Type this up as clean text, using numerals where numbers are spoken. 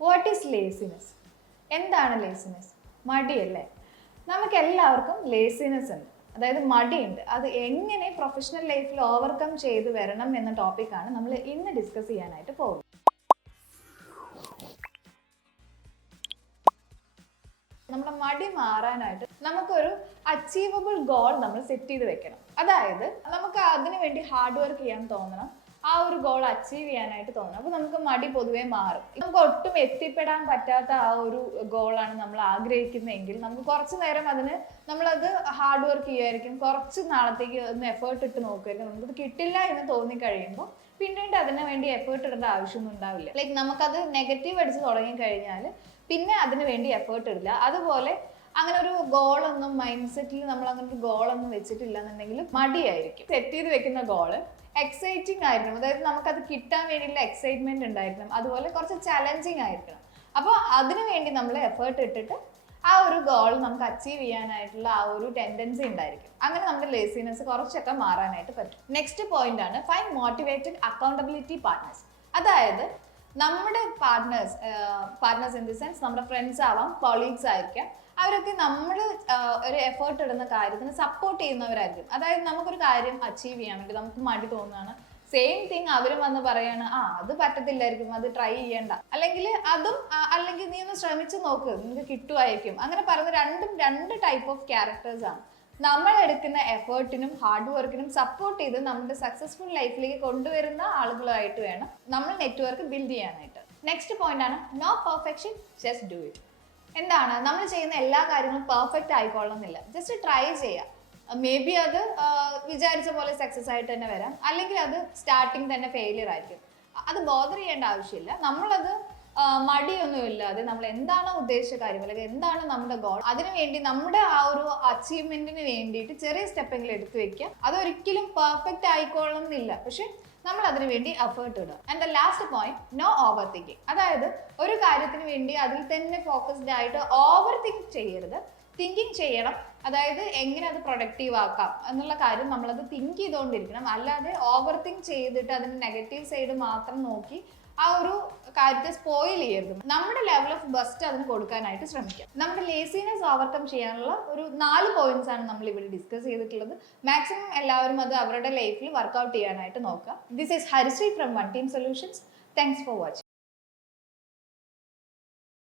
What is laziness? എന്താണ് laziness? മടിയല്ലേ? നമുക്ക് എല്ലാവർക്കും ലേസിനെസ് ഉണ്ട്, അതായത് മടിയുണ്ട്. അത് എങ്ങനെ പ്രൊഫഷണൽ ലൈഫിൽ ഓവർകം ചെയ്ത് വരണം എന്ന ടോപ്പിക്കാണ് നമ്മൾ ഇന്ന് ഡിസ്കസ് ചെയ്യാനായിട്ട് പോകുന്നത്. നമ്മുടെ മടി മാറാനായിട്ട് നമുക്കൊരു അച്ചീവബിൾ ഗോൾ നമ്മൾ സെറ്റ് ചെയ്ത് വെക്കണം. അതായത് നമുക്ക് അതിനു വേണ്ടി ഹാർഡ് വർക്ക് ചെയ്യാൻ തോന്നണം, ആ ഒരു ഗോൾ അച്ചീവ് ചെയ്യാനായിട്ട് തോന്നണം. അപ്പോൾ നമുക്ക് മടി പൊതുവേ മാറും. നമുക്ക് ഒട്ടും എത്തിപ്പെടാൻ പറ്റാത്ത ആ ഒരു ഗോളാണ് നമ്മൾ ആഗ്രഹിക്കുന്നതെങ്കിൽ നമുക്ക് കുറച്ച് നേരം നമ്മളത് ഹാർഡ് വർക്ക് ചെയ്യുമായിരിക്കും, കുറച്ച് നാളത്തേക്ക് ഒന്ന് എഫേർട്ട് ഇട്ട് നോക്കുമായിരിക്കും. നമുക്കത് കിട്ടില്ല എന്ന് തോന്നിക്കഴിയുമ്പോൾ പിന്നീട് അതിന് വേണ്ടി എഫേർട്ട് ഇടേണ്ട ആവശ്യമൊന്നും ഉണ്ടാവില്ല. ലൈക്ക് നമുക്കത് നെഗറ്റീവ് അടിച്ച് തുടങ്ങി കഴിഞ്ഞാൽ പിന്നെ അതിന് വേണ്ടി എഫേർട്ട് ഇടില്ല. അതുപോലെ അങ്ങനെ ഒരു ഗോളൊന്നും മൈൻഡ് സെറ്റിൽ നമ്മൾ അങ്ങനെ ഒരു ഗോളൊന്നും വെച്ചിട്ടില്ല എന്നുണ്ടെങ്കിൽ മടിയായിരിക്കും. സെറ്റ് ചെയ്ത് വെക്കുന്ന ഗോള് എക്സൈറ്റിംഗ് ആയിരിക്കണം, അതായത് നമുക്കത് കിട്ടാൻ വേണ്ടിയുള്ള എക്സൈറ്റ്മെന്റ് ഉണ്ടായിരിക്കണം, അതുപോലെ കുറച്ച് ചലഞ്ചിങ് ആയിരിക്കണം. അപ്പോൾ അതിനു വേണ്ടി നമ്മൾ എഫേർട്ട് ഇട്ടിട്ട് ആ ഒരു ഗോൾ നമുക്ക് അച്ചീവ് ചെയ്യാനായിട്ടുള്ള ആ ഒരു ടെൻഡൻസി ഉണ്ടായിരിക്കും. അങ്ങനെ നമ്മുടെ ലേസിനെസ് കുറച്ചൊക്കെ മാറാനായിട്ട് പറ്റും. നെക്സ്റ്റ് പോയിന്റ് ആണ് ഫൈൻഡ് മോട്ടിവേറ്റഡ് അക്കൗണ്ടബിലിറ്റി പാർട്ട്നേഴ്സ്. അതായത് നമ്മുടെ പാർട്ട്നേഴ്സ് ഇൻ ദി സെൻസ് നമ്മുടെ ഫ്രണ്ട്സ് ആവാം, കൊളീഗ്സ് ആയിരിക്കാം, അവരൊക്കെ നമ്മൾ ഒരു എഫേർട്ട് ഇടുന്ന കാര്യത്തിന് സപ്പോർട്ട് ചെയ്യുന്നവരായിരിക്കും. അതായത് നമുക്കൊരു കാര്യം അച്ചീവ് ചെയ്യാൻ വേണ്ടി നമുക്ക് മടി തോന്നുകയാണ്, സെയിം തിങ് അവരും വന്ന് പറയാണ്, അത് പറ്റത്തില്ലായിരിക്കും, അത് ട്രൈ ചെയ്യണ്ട, അല്ലെങ്കിൽ നീ ഒന്ന് ശ്രമിച്ചു നോക്ക്, നിനക്ക് കിട്ടുമായിരിക്കും. അങ്ങനെ പറഞ്ഞ രണ്ട് ടൈപ്പ് ഓഫ് ക്യാരക്ടേഴ്സ് ആണ്. നമ്മൾ എടുക്കുന്ന എഫേർട്ടിനും ഹാർഡ് വർക്കിനും സപ്പോർട്ട് ചെയ്ത് നമ്മുടെ സക്സസ്ഫുൾ ലൈഫിലേക്ക് കൊണ്ടുവരുന്ന ആളുകളായിട്ട് വേണം നമ്മൾ നെറ്റ്വർക്ക് ബിൽഡ് ചെയ്യാനായിട്ട്. നെക്സ്റ്റ് പോയിന്റ് ആണ് no perfection, just do it. എന്താണ്, നമ്മൾ ചെയ്യുന്ന എല്ലാ കാര്യങ്ങളും പെർഫെക്റ്റ് ആയിക്കൊള്ളണമെന്നില്ല, ജസ്റ്റ് ട്രൈ ചെയ്യാം. മേ ബി അത് വിചാരിച്ച പോലെ സക്സസ് ആയിട്ട് തന്നെ വരാം, അല്ലെങ്കിൽ അത് സ്റ്റാർട്ടിങ് തന്നെ ഫെയിലിയർ ആയിരിക്കും. അത് ബോദർ ചെയ്യേണ്ട ആവശ്യമില്ല. നമ്മളത് മടിയൊന്നുമില്ലാതെ നമ്മൾ എന്താണോ ഉദ്ദേശിച്ച കാര്യം, അല്ലെങ്കിൽ എന്താണ് നമ്മുടെ ഗോൾ, അതിനുവേണ്ടി നമ്മുടെ ആ ഒരു അച്ചീവ്മെന്റിന് വേണ്ടിയിട്ട് ചെറിയ സ്റ്റെപ്പെങ്കിലും എടുത്തു വെക്കുക. അതൊരിക്കലും പെർഫെക്റ്റ് ആയിക്കൊള്ളണമെന്നില്ല, പക്ഷെ നമ്മൾ അതിനു വേണ്ടി എഫേർട്ട് ഇടുക. And the last point no over thinking. അതായത് ഒരു കാര്യത്തിന് വേണ്ടി അതിൽ തന്നെ ഫോക്കസ്ഡ് ആയിട്ട് ഓവർ തിങ്ക് ചെയ്യരുത്, തിങ്കിങ് ചെയ്യണം. അതായത് എങ്ങനെ അത് പ്രൊഡക്റ്റീവ് ആക്കാം എന്നുള്ള കാര്യം നമ്മളത് തിങ്ക് ചെയ്തുകൊണ്ടിരിക്കണം. അല്ലാതെ ഓവർ തിങ്ക് ചെയ്തിട്ട് അതിന്റെ നെഗറ്റീവ് സൈഡ് മാത്രം നോക്കി ആ ഒരു കാര്യത്തെ സ്പോയിൽ ചെയ്യരുത്. നമ്മുടെ ലെവൽ ഓഫ് ബെസ്റ്റ് അതിന് കൊടുക്കാനായിട്ട് ശ്രമിക്കാം. നമ്മുടെ ലേസിനെസ് ഓവർകം ചെയ്യാനുള്ള ഒരു 4 പോയിന്റ്സ് ആണ് നമ്മൾ ഇവിടെ ഡിസ്കസ് ചെയ്തിട്ടുള്ളത്. മാക്സിമം എല്ലാവരും അത് അവരുടെ ലൈഫിൽ വർക്ക്ഔട്ട് ചെയ്യാനായിട്ട് നോക്കുക. This is Harisree from one team solutions. Thanks for watching.